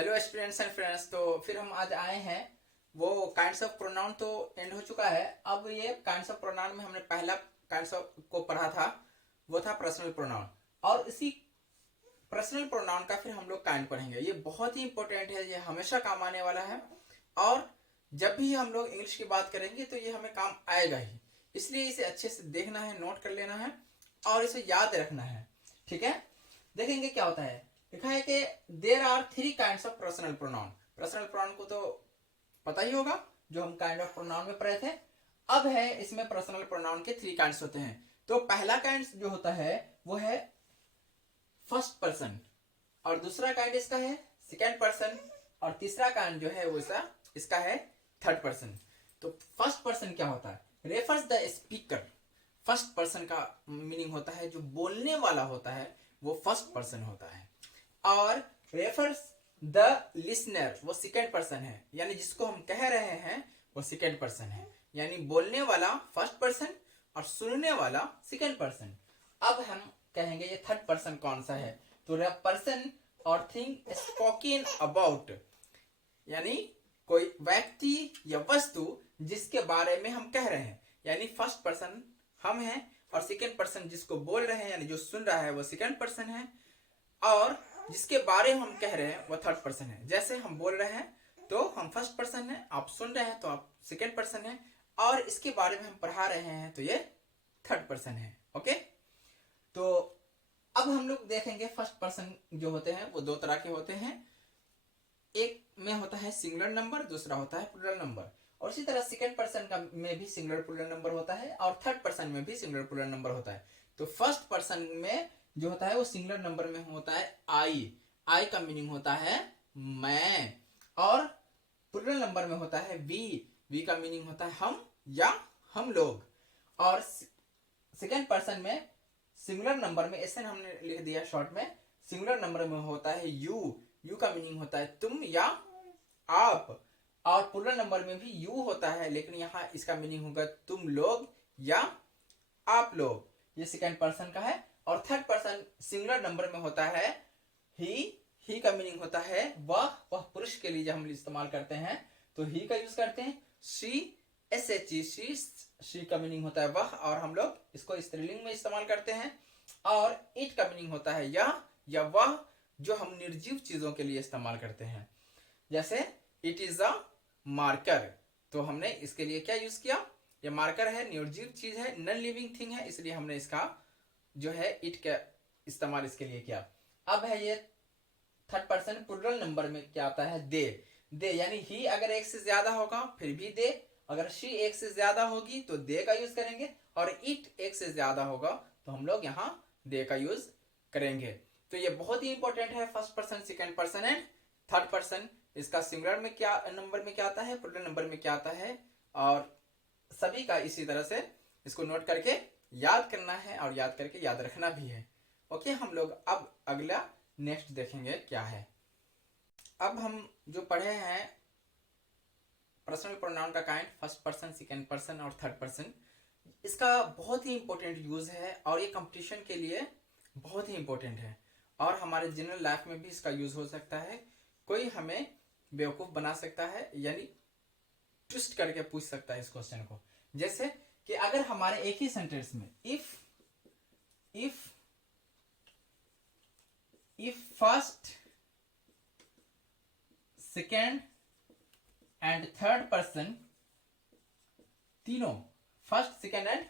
Hello students and friends. तो फिर हम आज आए हैं, वो काइंड्स ऑफ प्रोनाउन तो एंड हो चुका है। अब ये काइंड्स ऑफ प्रोनाउन में हमने पहला काइंड्स ऑफ को पढ़ा था, वो था पर्सनल प्रोनाउन। और इसी पर्सनल प्रोनाउन का फिर हम लोग काइंड पढ़ेंगे। ये बहुत ही इंपॉर्टेंट है, ये हमेशा काम आने वाला है। और जब भी हम लोग इंग्लिश की बात करेंगे तो ये हमें काम आएगा ही, इसलिए इसे अच्छे से देखना है, नोट कर लेना है और इसे याद रखना है। ठीक है, देखेंगे क्या होता है। लिखा है कि there are three kind of personal pronoun. Personal pronoun को तो पता ही होगा, जो हम काइंड ऑफ प्रोनाउन में पढ़े थे। अब है इसमें पर्सनल प्रोनाउन के थ्री काइंड्स होते हैं। तो पहला काइंड जो होता है वो है फर्स्ट पर्सन, और दूसरा काइंड इसका है सेकेंड पर्सन, और तीसरा काइंड जो है वो इसका है थर्ड पर्सन। तो फर्स्ट पर्सन क्या होता है? Refers the speaker. First person का मीनिंग होता है जो बोलने वाला होता है वो फर्स्ट पर्सन होता है। और रेफर्स द लिसनर, वो सेकेंड पर्सन है, यानी जिसको हम कह रहे हैं वो सेकेंड पर्सन है। यानी बोलने वाला फर्स्ट पर्सन और सुनने वाला सेकेंड पर्सन। अब हम कहेंगे ये थर्ड पर्सन कौन सा है? तो पर्सन और थिंग स्पोकन अबाउट, यानी कोई व्यक्ति या वस्तु जिसके बारे में हम कह रहे हैं। यानी फर्स्ट पर्सन हम हैं और सेकेंड पर्सन जिसको बोल रहे हैं यानी जो सुन रहा है वो सेकेंड पर्सन है, और जिसके बारे में हम कह रहे हैं वो थर्ड पर्सन है। जैसे हम बोल रहे हैं तो हम फर्स्ट पर्सन है, आप सुन रहे हैं तो आप सेकेंड पर्सन है, और इसके बारे में हम पढ़ा रहे हैं तो ये थर्ड पर्सन है। ओके, तो अब हम लोग देखेंगे फर्स्ट पर्सन जो होते हैं वो दो तरह के होते हैं। एक में होता है सिंगुलर नंबर, दूसरा होता है प्लूरल नंबर। और इसी तरह सेकेंड पर्सन का में भी सिंगुलर प्लूरल नंबर होता है और थर्ड पर्सन में भी सिंगुलर प्लूरल नंबर होता है। तो फर्स्ट पर्सन में जो होता है वो सिंगुलर नंबर में होता है आई। आई का मीनिंग होता है मैं। और प्लूरल नंबर में होता है वी। वी का मीनिंग होता है हम या हम लोग। और सेकेंड पर्सन में सिंगुलर नंबर में, ऐसे हमने लिख दिया शॉर्ट में, सिंगुलर नंबर में होता है यू। यू का मीनिंग होता है तुम या आप। और प्लूरल नंबर में भी यू होता है, लेकिन यहाँ इसका मीनिंग होगा तुम लोग या आप लोग। ये सेकेंड पर्सन का है। और थर्ड पर्सन सिंगुलर नंबर में होता है ही। ही का मीनिंग होता है वह पुरुष के लिए जब हम इस्तेमाल करते हैं तो ही का यूज करते हैं। She, S H E, she का मीनिंग होता है वह, और हम लोग इसको स्त्रीलिंग में इस्तेमाल करते हैं। और इट का मीनिंग होता है यह या वह, जो हम निर्जीव चीजों के लिए इस्तेमाल करते हैं। जैसे इट इज अ मार्कर, तो हमने इसके लिए क्या यूज किया? ये मार्कर है, निर्जीव चीज है, नॉन लिविंग थिंग है, इसलिए हमने इसका जो है इट का इस्तेमाल इसके लिए किया। अब है ये थर्ड पर्सन प्लूरल नंबर में क्या आता है? दे। दे यानी ही अगर एक से ज्यादा होगा फिर भी दे, अगर शी एक से ज्यादा होगी तो दे का यूज करेंगे, और इट एक से ज्यादा होगा तो हम लोग यहाँ दे का यूज करेंगे। तो ये बहुत ही इंपॉर्टेंट है, first person, second person and third person. इसका सिंगुलर में क्या नंबर में क्या आता है, प्लूरल नंबर में क्या आता है, और सभी का इसी तरह से इसको नोट करके याद करना है और याद करके याद रखना भी है। ओके, हम लोग अब अगला नेक्स्ट देखेंगे क्या है। अब हम जो पढ़े हैं पर्सनल प्रोनाउन का kind, first person, second person और थर्ड पर्सन, इसका बहुत ही इंपॉर्टेंट यूज है और ये कंपटीशन के लिए बहुत ही इंपॉर्टेंट है, और हमारे जनरल लाइफ में भी इसका यूज हो सकता है। कोई हमें बेवकूफ बना सकता है, यानी ट्विस्ट करके पूछ सकता है इस क्वेश्चन को। जैसे कि अगर हमारे एक ही सेंटेंस में if first, second and third person, तीनों first, second and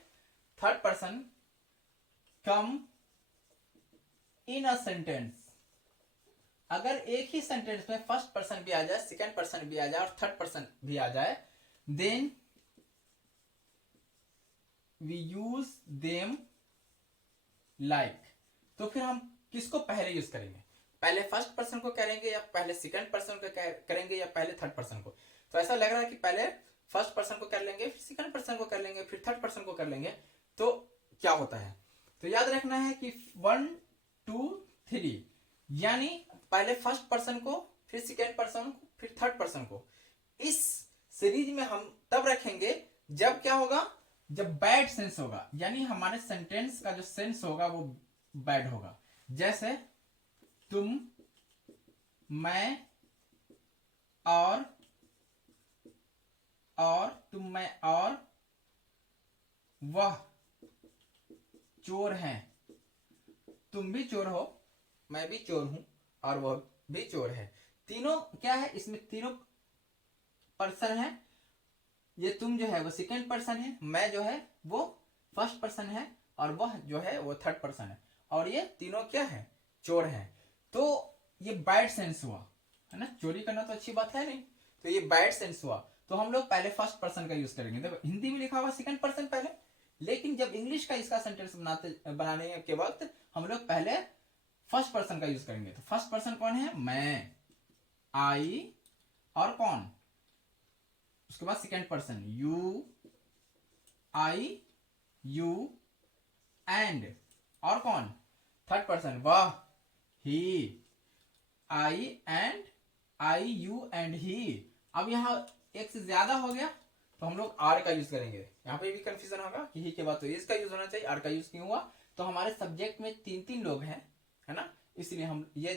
third person come in a sentence, अगर एक ही सेंटेंस में फर्स्ट पर्सन भी आ जाए, सेकेंड पर्सन भी आ जाए और थर्ड पर्सन भी आ जाए, then we use them like. तो फिर हम किसको पहले यूज करेंगे? पहले फर्स्ट पर्सन को करेंगे या पहले सेकेंड पर्सन को करेंगे या पहले थर्ड पर्सन को? तो ऐसा लग रहा है कि पहले फर्स्ट पर्सन को कर लेंगे, फिर सेकेंड पर्सन को कर लेंगे, फिर थर्ड पर्सन को कर लेंगे। तो क्या होता है? तो याद रखना है कि 1 2 3, यानी पहले फर्स्ट पर्सन को, फिर सेकेंड पर्सन को, फिर थर्ड पर्सन को। इस सीरीज में हम तब रखेंगे जब क्या होगा? जब बैड सेंस होगा, यानी हमारे सेंटेंस का जो सेंस होगा वो बैड होगा। जैसे तुम, मैं, और तुम मैं और वह चोर हैं। तुम भी चोर हो, मैं भी चोर हूं और वह भी चोर है। तीनों क्या है, इसमें तीनों पर्सन है। ये तुम जो है वो सेकंड पर्सन है, मैं जो है वो फर्स्ट पर्सन है और वह जो है वो थर्ड पर्सन है। और ये तीनों क्या है, चोर हैं। तो ये बैड सेंस हुआ है ना, चोरी करना तो अच्छी बात है नहीं, तो ये बैड सेंस हुआ। तो हम लोग पहले फर्स्ट पर्सन का यूज करेंगे। देखो हिंदी में लिखा हुआ सेकंड पर्सन पहले, लेकिन जब इंग्लिश का इसका सेंटेंस बनाने के वक्त हम लोग पहले फर्स्ट पर्सन का यूज करेंगे। तो फर्स्ट पर्सन कौन है, मैं, आई और कौन, उसके बाद second person you, I, you and, और कौन, थर्ड पर्सन वह, he, I and, I, you and he. अब यहां एक से ज्यादा हो गया तो हम लोग आर का यूज करेंगे। यहाँ पे भी कंफ्यूजन होगा कि ही के बाद तो इसका यूज होना चाहिए, आर का यूज क्यों हुआ। तो हमारे सब्जेक्ट में तीन तीन लोग हैं, है ना, इसलिए हम ये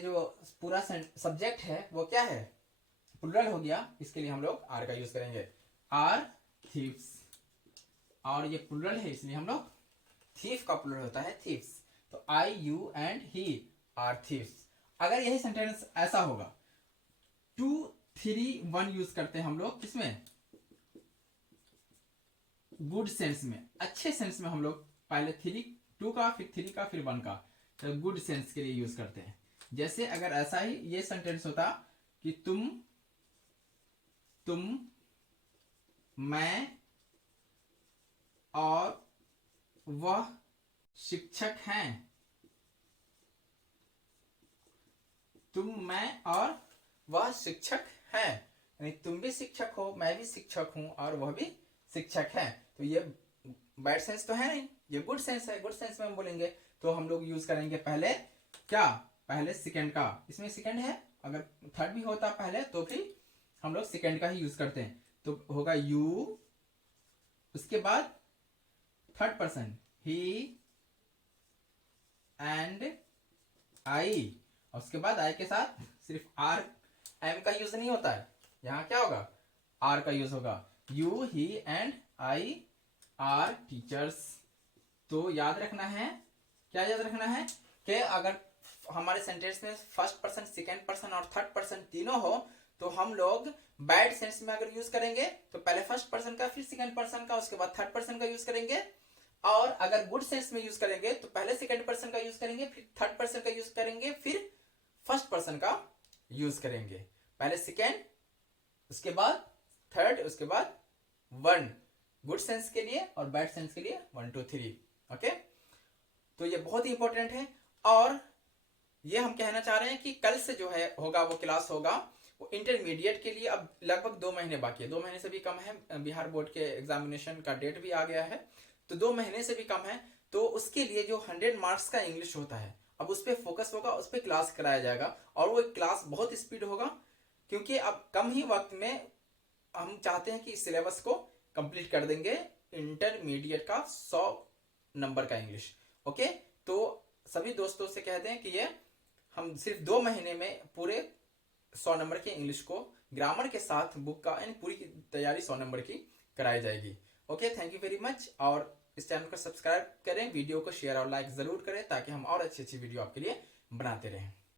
जो पूरा सब्जेक्ट है वो क्या है, प्लुरल हो गया, इसके लिए हम लोग आर का यूज करेंगे। आर थीव्स, और ये प्लुरल है इसलिए हम लोग थीफ का प्लुरल होता है थीव्स। तो I, you and he are thieves. अगर यही सेंटेंस ऐसा होगा, 2, 3, 1 यूज करते हैं हम लोग, किसमें, गुड सेंस में, अच्छे सेंस में हम लोग पहले 2 का फिर 3 का फिर 1 का, तो गुड सेंस के लिए यूज करते हैं। जैसे अगर ऐसा ही ये सेंटेंस होता कि तुम, मैं और वह शिक्षक हैं। तुम, मैं और वह शिक्षक हैं, यानी तुम भी शिक्षक हो, मैं भी शिक्षक हूं और वह भी शिक्षक है। तो ये बैड सेंस तो है नहीं, ये गुड सेंस है। गुड सेंस में हम बोलेंगे तो हम लोग यूज करेंगे पहले क्या, पहले सेकंड का। इसमें सेकंड है, अगर थर्ड भी होता पहले तो फिर हम लोग सेकंड का ही यूज करते हैं। तो होगा यू, उसके बाद third person he and I, और उसके बाद आई के साथ सिर्फ आर, एम का यूज नहीं होता है, यहां क्या होगा, आर का यूज होगा। You, he and I R teachers. तो याद रखना है, क्या याद रखना है कि अगर हमारे सेंटेंस में फर्स्ट पर्सन, सेकंड पर्सन और थर्ड पर्सन तीनों हो तो हम लोग बैड सेंस में अगर यूज करेंगे तो पहले फर्स्ट पर्सन का, फिर सेकंड पर्सन का, उसके बाद थर्ड पर्सन का यूज करेंगे। और अगर गुड सेंस में यूज करेंगे तो पहले सेकंड पर्सन का यूज करेंगे, फिर थर्ड पर्सन का यूज करेंगे, फिर फर्स्ट पर्सन का यूज करेंगे। पहले सेकंड, उसके बाद थर्ड, उसके बाद 1 गुड सेंस के लिए और बैड सेंस के लिए 1, 2, 3। ओके, तो ये बहुत ही इंपॉर्टेंट है। और ये हम कहना चाह रहे हैं कि कल से जो है होगा वो क्लास होगा वो इंटरमीडिएट के लिए। अब लगभग 2 महीने बाकी है, 2 महीने से भी कम है, बिहार बोर्ड के एग्जामिनेशन का डेट भी आ गया है, तो 2 महीने से भी कम है। तो उसके लिए जो 100 मार्क्स का इंग्लिश होता है, अब उस पर फोकस होगा, उस पर क्लास कराया जाएगा और वो क्लास बहुत स्पीड होगा, क्योंकि अब कम ही वक्त में हम चाहते हैं कि इस सिलेबस को कंप्लीट कर देंगे, इंटरमीडिएट का 100 नंबर का इंग्लिश। ओके, तो सभी दोस्तों से कहते हैं कि ये हम सिर्फ 2 महीने में पूरे 100 नंबर के इंग्लिश को ग्रामर के साथ बुक का यानी पूरी तैयारी 100 नंबर की कराई जाएगी। Okay, thank you very much. और इस चैनल को सब्सक्राइब करें, वीडियो को शेयर और लाइक जरूर करें ताकि हम और अच्छी अच्छी वीडियो आपके लिए बनाते रहें।